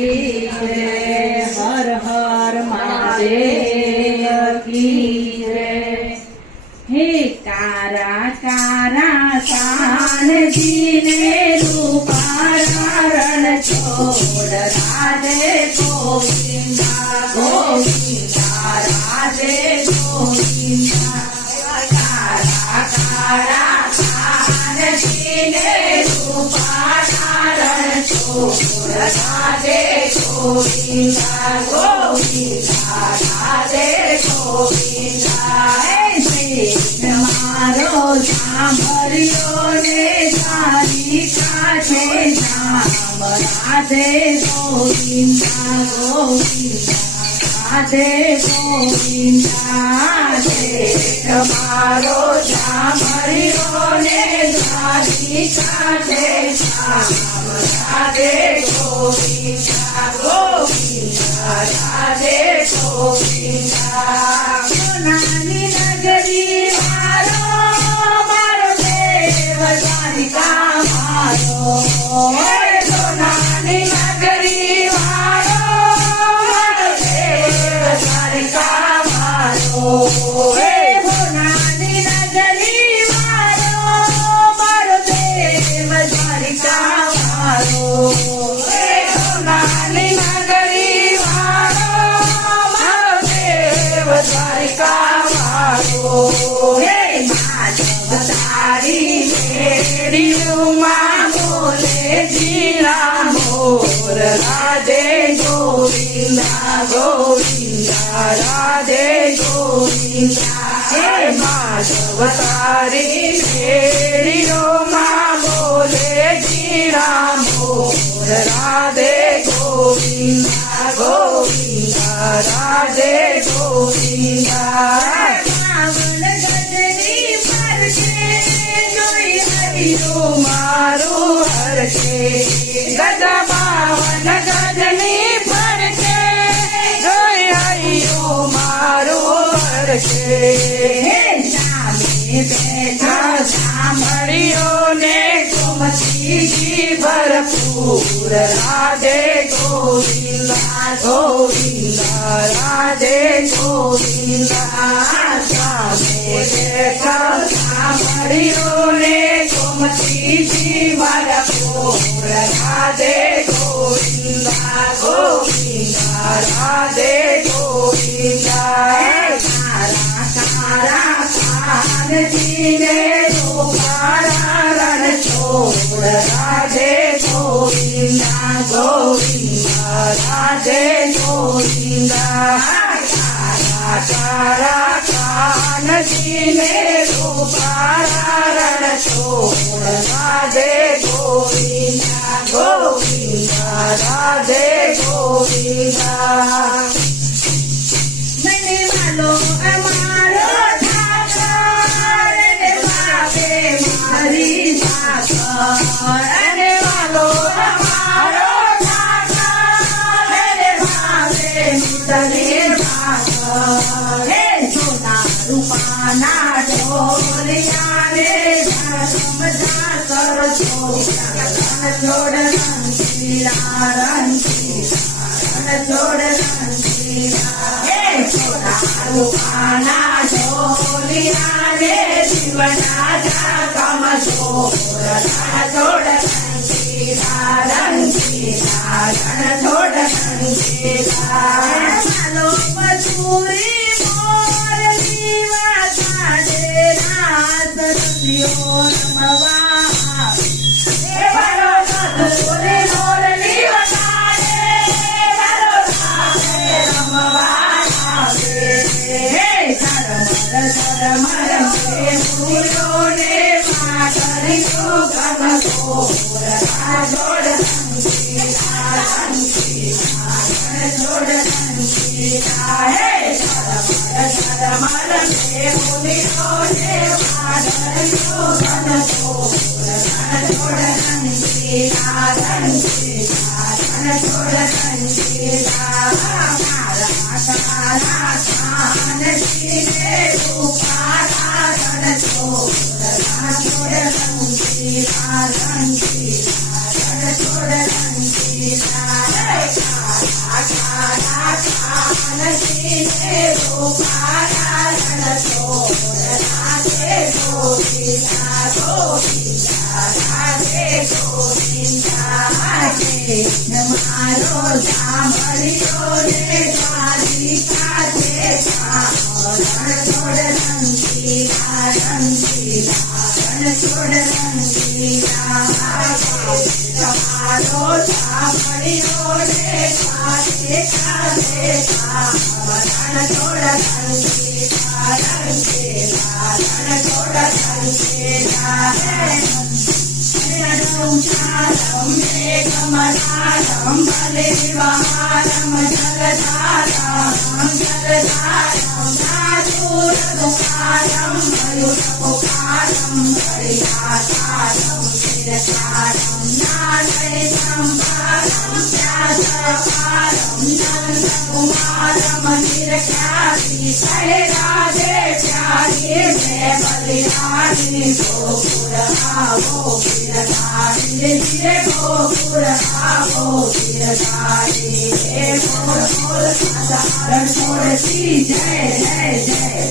की जय, हर हर महादेव की जय। हे कारा कारा कान जीने रूपारा रण छोड़ राधे गोविंदा गोविंदा राधे गोविंदा। कारा कारा कान जीने रूपारा रण छोड़ राधे गोविंदा गोविंदा राधे गोविंदा। मारो सामरियो ने सारी काछे नाम राधे गोविंदा गोविंदा राधे गोविंदा। मारो सामरियो ने सारी काछे नाम राधे गोविंदा गोविंदा राधे गोविंदा। नानी नगरी मारो देव द्वारिका मारो, नानी नगरी मारो देव द्वारिका मारो। नानी नगरी मारो देव द्वारिका मारो। नानी नगरी मारो देव द्वारिका मारो। तारी मेरी उमा बोले जीरा मोर राधे गोविंदा गोविंदा राधे गोविंदा। हे माधव तारी मेरी उमा बोले जीरा मोर राधे गोविंदा गोविंदा राधे गोविंदा। मारो हर के गजा बावन गजनी भर के जोई आइयो मारो हर के। सामने बैठा सामरियों ने कुमती की भरपूर राधे गोविंदा गोविंदा राधे गोविंदा। सामने बैठा सामरियों ने कुमती की भरपूर राधे गोविंदा गोविंदा राधे गोविंदा। कारा कारा कान जीने रूपारा रण छोड़ राधे गोविंदा गोविंदा राधे गोविंदा। कारा कारा कान जीने रूपारा रण छोड़ राधे गोविंदा गोविंदा राधे गोविंदा। मैंने मालो हमारो ठाकर ने बाबे मारी ठाकर ने मालो हमारो ठाकर ने बाबे मितले ठाकर। हे सोना रूपाना ढोलिया रे समझा कर छोड़ रंगीला छोड़ रंगीला। हे सोना रूपाना ढोलिया रे जीवना जा कम छोड़ रंगीला रंगीला छोड़ रंगीला। मालो मजूरी मोर जीवा साडे रात रतियो नमवा। छोड़ મારો સાંભળ્યો ને દ્વારિકા છે રણછોડ રંગીલા રણછોડ રંગીલા તમારો સાંભળ્યો ને દ્વારિકા છે રણછોડ રંગીલા રણછોડ રંગીલા કમલારમ બલિવહારમ જલધારમ નાચુરદુકારમ મયુરપુકારમ હરિયાસારમ શિરસારમ નાદય સંભારમ વ્યાસપારમ નંદકુમારમ નિરખ્યાતિ કહે રાધે પ્યારી જય બલિહારી ગોકુળ આવો ધીરે ધીરે ગોકુળ આવો ધીરે ધીરે ગોકુળ રણછોડ કી જય જય જય